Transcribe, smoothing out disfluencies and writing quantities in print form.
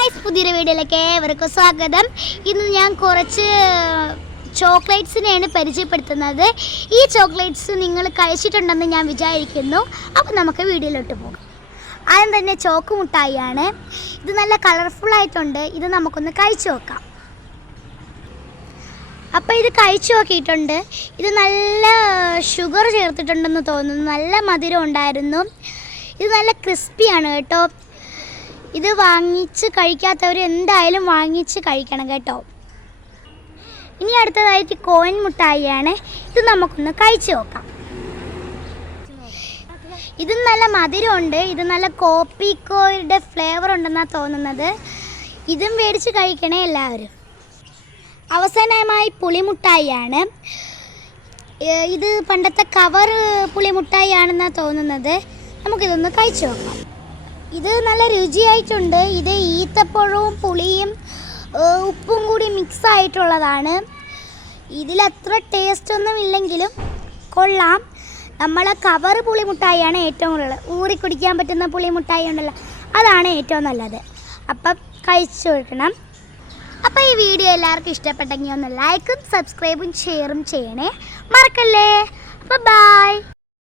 Guys, പുതിയൊരു വീഡിയോയിലേക്ക് ഏവർക്കും സ്വാഗതം. ഇന്ന് ഞാൻ കുറച്ച് ചോക്ലേറ്റ്സിനെയാണ് പരിചയപ്പെടുത്തുന്നത്. ഈ ചോക്ലേറ്റ്സ് നിങ്ങൾ കഴിച്ചിട്ടുണ്ടെന്ന് ഞാൻ വിചാരിക്കുന്നു. അപ്പോൾ നമുക്ക് വീഡിയോയിലോട്ട് പോകാം. ആദ്യം തന്നെ ചോക്ക് മുട്ടായിയാണ്. ഇത് നല്ല കളർഫുള്ളായിട്ടുണ്ട്. ഇത് നമുക്കൊന്ന് കഴിച്ചു നോക്കാം. അപ്പോൾ ഇത് കഴിച്ചു നോക്കിയിട്ടുണ്ട്. ഇത് നല്ല ഷുഗർ ചേർത്തിട്ടുണ്ടെന്ന് തോന്നുന്നു. നല്ല മധുരം ഉണ്ടായിരുന്നു. ഇത് നല്ല ക്രിസ്പിയാണ് കേട്ടോ. ഇത് വാങ്ങിച്ച് കഴിക്കാത്തവർ എന്തായാലും വാങ്ങിച്ച് കഴിക്കണം കേട്ടോ. ഇനി അടുത്തതായിട്ട് കോയിൻ മുട്ടായിയാണ്. ഇത് നമുക്കൊന്ന് കഴിച്ചു നോക്കാം. ഇത് നല്ല മധുരമുണ്ട്. ഇത് നല്ല കോപ്പിക്കോയുടെ ഫ്ലേവർ ഉണ്ടെന്നാണ് തോന്നുന്നത്. ഇതും മേടിച്ച് കഴിക്കണേ എല്ലാവരും. അവസാനമായി പുളിമുട്ടായിയാണ്. ഇത് പണ്ടത്തെ കവർ പുളിമുട്ടായിയാണെന്നാണ് തോന്നുന്നത്. നമുക്കിതൊന്ന് കഴിച്ചു നോക്കാം. ഇത് നല്ല രുചിയായിട്ടുണ്ട്. ഇത് ഈത്തപ്പഴവും പുളിയും ഉപ്പും കൂടി മിക്സ് ആയിട്ടുള്ളതാണ്. ഇതിലത്ര ടേസ്റ്റ് ഒന്നും ഇല്ലെങ്കിലും കൊള്ളാം. നമ്മളെ കവർ പുളിമുട്ടായിയാണ് ഏറ്റവും കൂടുതൽ. ഊറി കുടിക്കാൻ പറ്റുന്ന പുളിമുട്ടായി ഉണ്ടല്ലോ, അതാണ് ഏറ്റവും നല്ലത്. അപ്പം കഴിച്ചു കൊടുക്കണം. അപ്പോൾ ഈ വീഡിയോ എല്ലാവർക്കും ഇഷ്ടപ്പെട്ടെങ്കിൽ ഒന്ന് ലൈക്കും സബ്സ്ക്രൈബും ഷെയറും ചെയ്യണേ, മറക്കല്ലേ. അപ്പോൾ ബൈ.